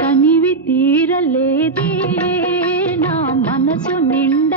కనివి తీరలేదే. నా మనసు నిండు